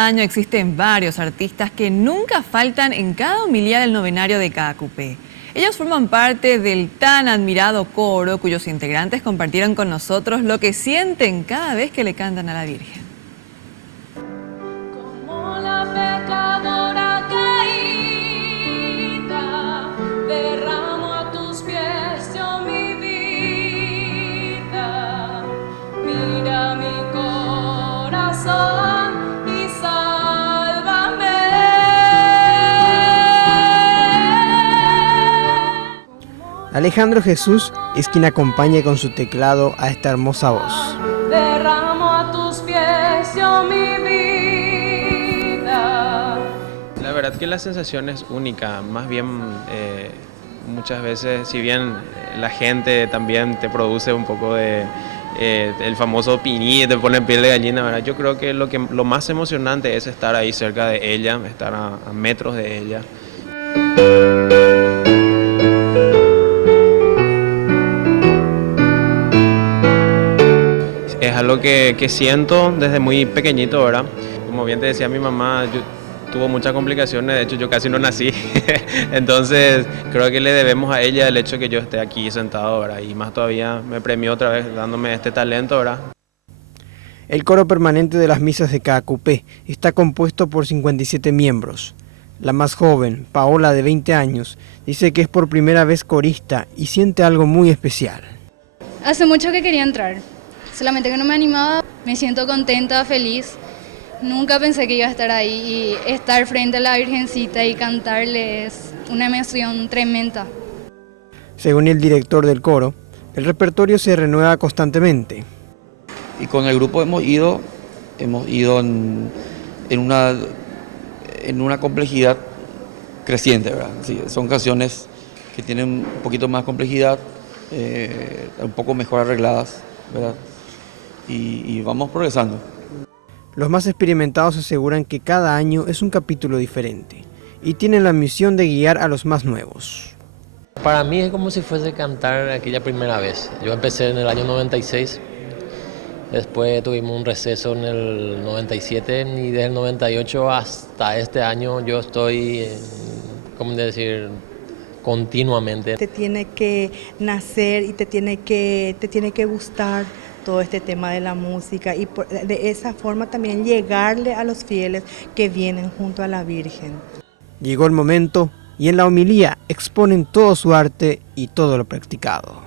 Cada año existen varios artistas que nunca faltan en cada homilía del novenario de cada cupé. Ellos forman parte del tan admirado coro cuyos integrantes compartieron con nosotros lo que sienten cada vez que le cantan a la Virgen. Como la pecadora caída, derramo a tus pies yo mi vida. Mira mi corazón y sálvame. Alejandro Jesús es quien acompaña con su teclado a esta hermosa voz. Derramo a tus pies yo mi vida. La verdad que la sensación es única, más bien muchas veces, si bien la gente también te produce un poco de el famoso piní, te pone piel de gallina, ¿verdad? Yo creo que lo más emocionante es estar ahí cerca de ella, estar a metros de ella. Es algo que siento desde muy pequeñito, ¿verdad? Como bien te decía mi mamá, tuvo muchas complicaciones, de hecho yo casi no nací, entonces creo que le debemos a ella el hecho de que yo esté aquí sentado, ¿verdad? Y más todavía me premió otra vez dándome este talento, ¿verdad? El coro permanente de las misas de cada cupé está compuesto por 57 miembros. La más joven, Paola, de 20 años, dice que es por primera vez corista y siente algo muy especial. Hace mucho que quería entrar, solamente que no me animaba. Me siento contenta, feliz. Nunca pensé que iba a estar ahí y estar frente a la Virgencita y cantarle es una emoción tremenda. Según el director del coro, el repertorio se renueva constantemente. Y con el grupo hemos ido en una complejidad creciente, ¿verdad? Sí, son canciones que tienen un poquito más complejidad, un poco mejor arregladas, ¿verdad? Y vamos progresando. Los más experimentados aseguran que cada año es un capítulo diferente y tienen la misión de guiar a los más nuevos. Para mí es como si fuese cantar aquella primera vez. Yo empecé en el año 96, después tuvimos un receso en el 97 y desde el 98 hasta este año yo estoy, ¿cómo decir?, continuamente. Te tiene que nacer y te tiene que gustar todo este tema de la música y de esa forma también llegarle a los fieles que vienen junto a la Virgen. Llegó el momento y en la homilía exponen todo su arte y todo lo practicado.